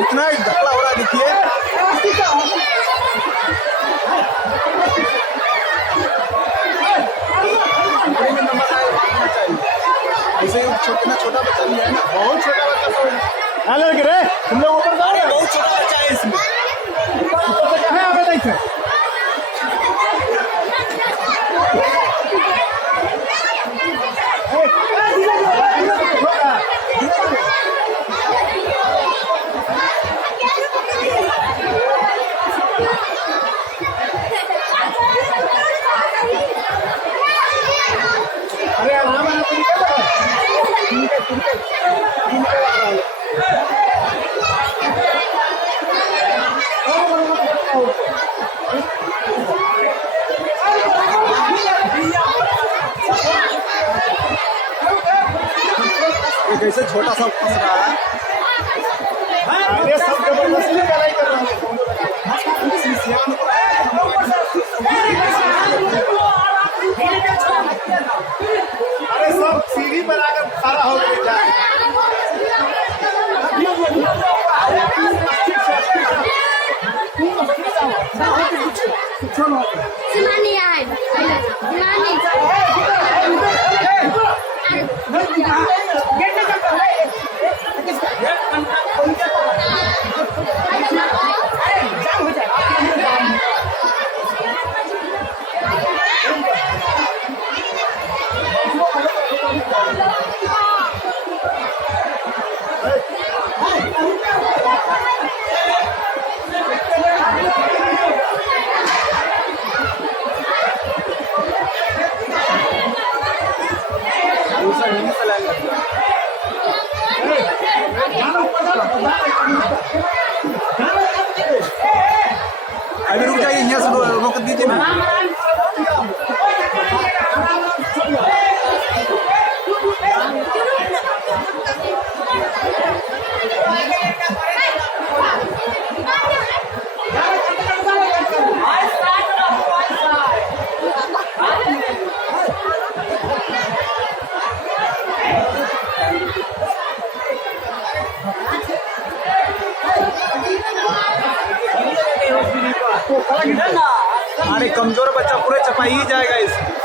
इतना झगड़ा हो रहा है देखिए। ऐसे छोटा छोटा बच्चा भी है ना, बहुत छोटा बच्चा सब लग रहे तुम लोग ऊपर जाओ, बहुत छोटा बच्चा है इसमें। ऊपर से कहाँ आ गए थे? अरे कैसे छोटा सा फंस रहा है। अरे सब जबरदस्ती कर रहा है। अरे सब सीढ़ी पर आकर खड़ा हो गए। अभी रुक जाइए, यहाँ से रोक दीजिए ना। अरे कमजोर बच्चा पूरे चपाई ही जाएगा इसमें।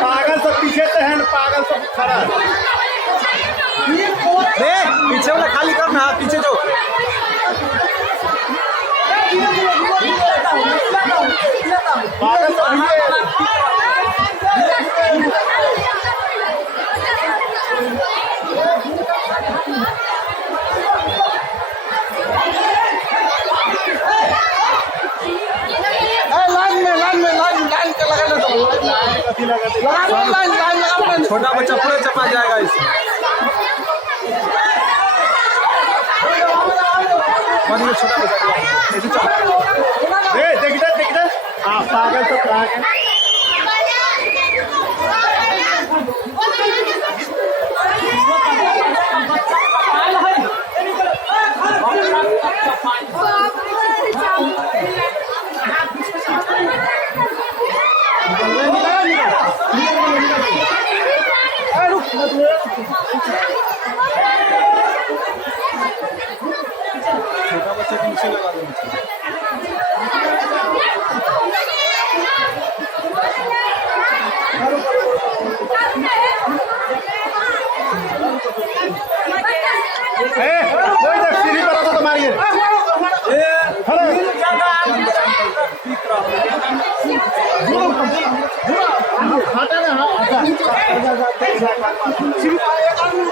पागल सब पीछे से है, पागल सब खड़ा है। पीछे वाला खाली करना, पीछे जो पागल सब छोटा बच्चा पूरे चपा जाएगा इसमें। छोटा बच्चा देख पागल तो पागल। छोटा बच्चे के नीचे लगा दो। सीढ़ी पर आता तो मारिए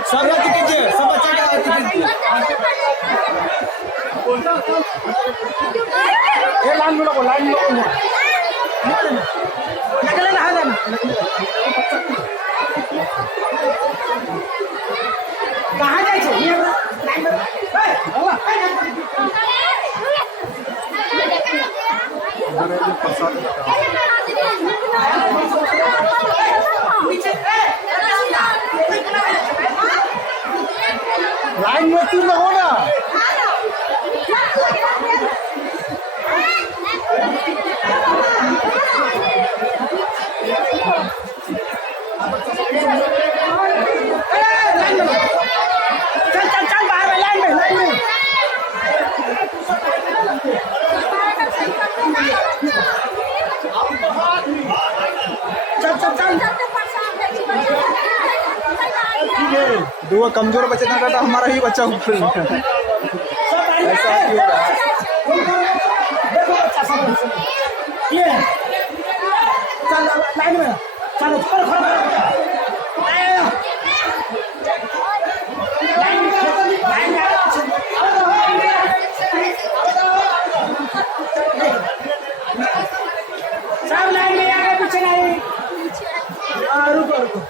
सब रद्द कीजिए सब बच्चे का रद्द कीजिए ये लाइन में लोगों निकले ना जाना कहाँ जाए छे ये लाइन में लाइन में तू लगो ना दो कमजोर बच्चे ना बेटा हमारा ही बच्चा ऊपर ऐसा क्यों हो रहा है ये चल लाइन में चलो सब लाइन में आगे पीछे नहीं रुको रुको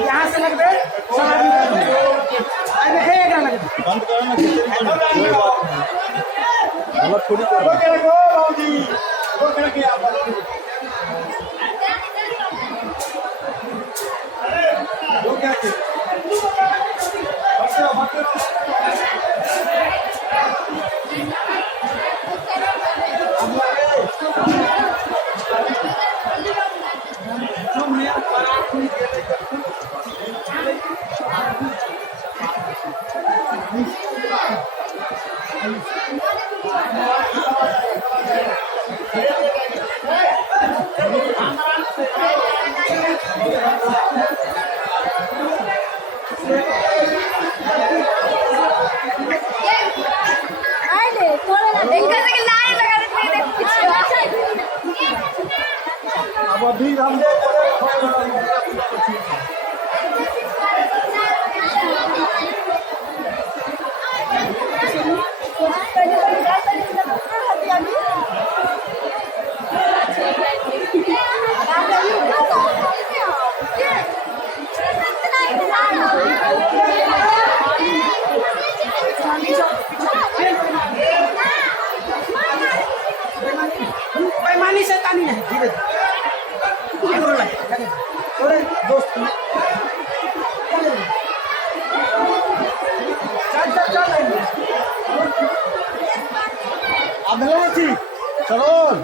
यहाँ से लग गए बंद अब अभी हम बेईमानी से तानी नहीं धीरे दोस्त अब चलो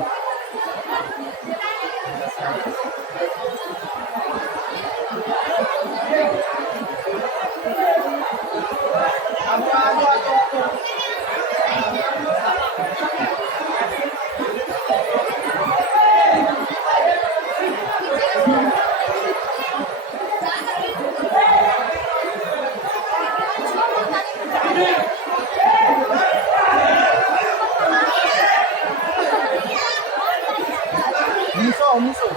muso.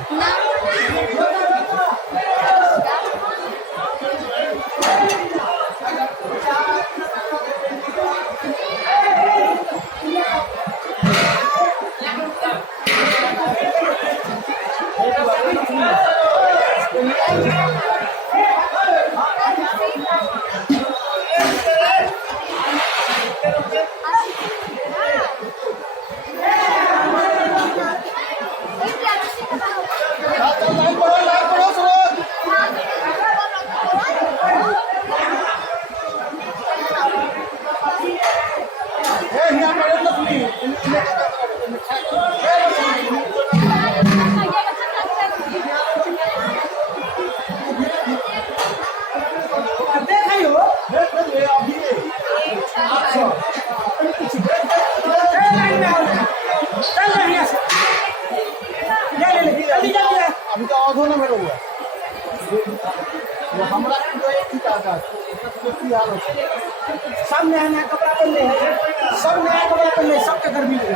अभी तो आधो ना मेरा हुआ हमारा ठीक आता है सब नया नया कपड़ा पहनले है, सब नया कपड़ा पहनले, सबके गर्मी लगे।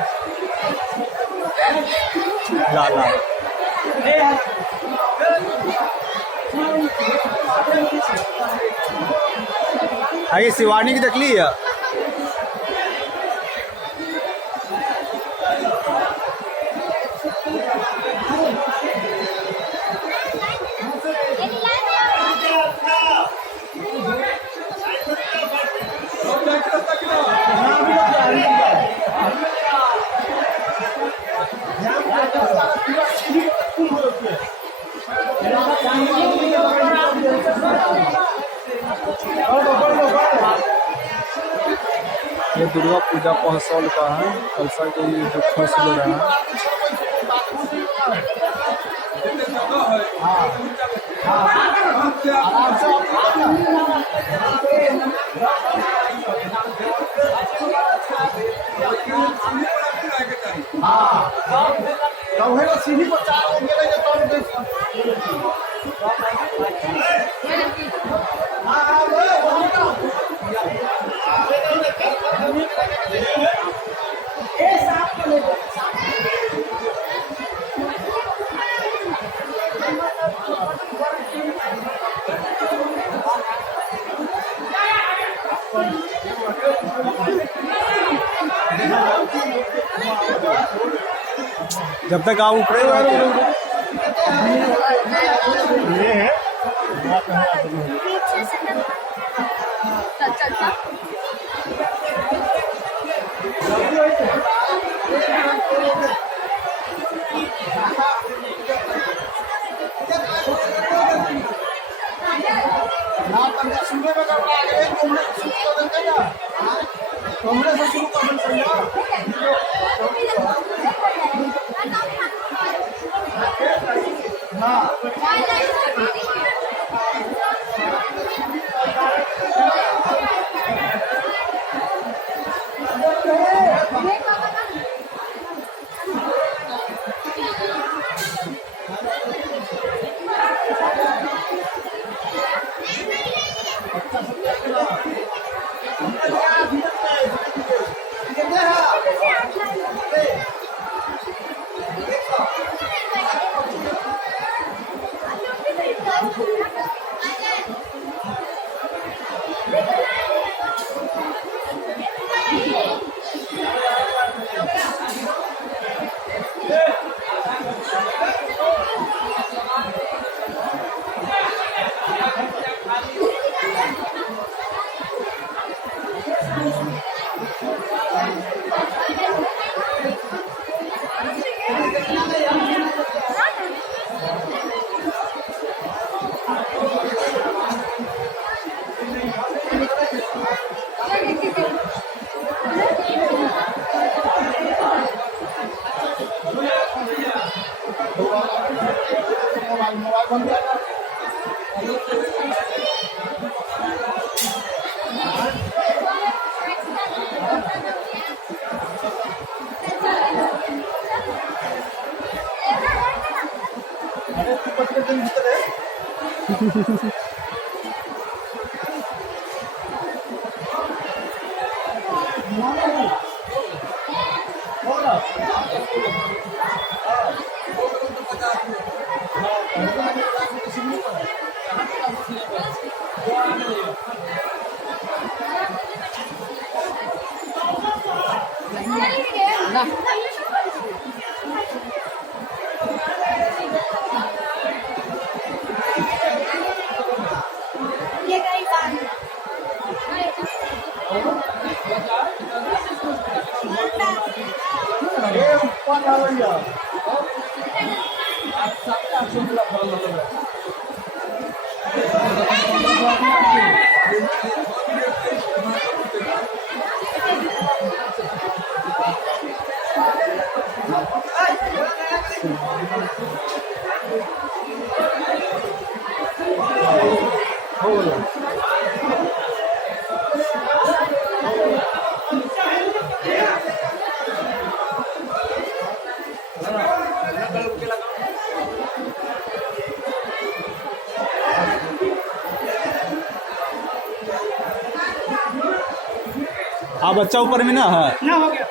ला ला आई शिवानी की देखली है ये दुर्गा पूजा पहसौल का है। कलसा के ये जो खस ले रहा है सीढ़ी पर चार जब तक आप ऊपर ये है सुबह में कपड़ा आ गए कमरे से शुरू कर हाँ बच्चा ऊपर में ना, हाँ ना हो गया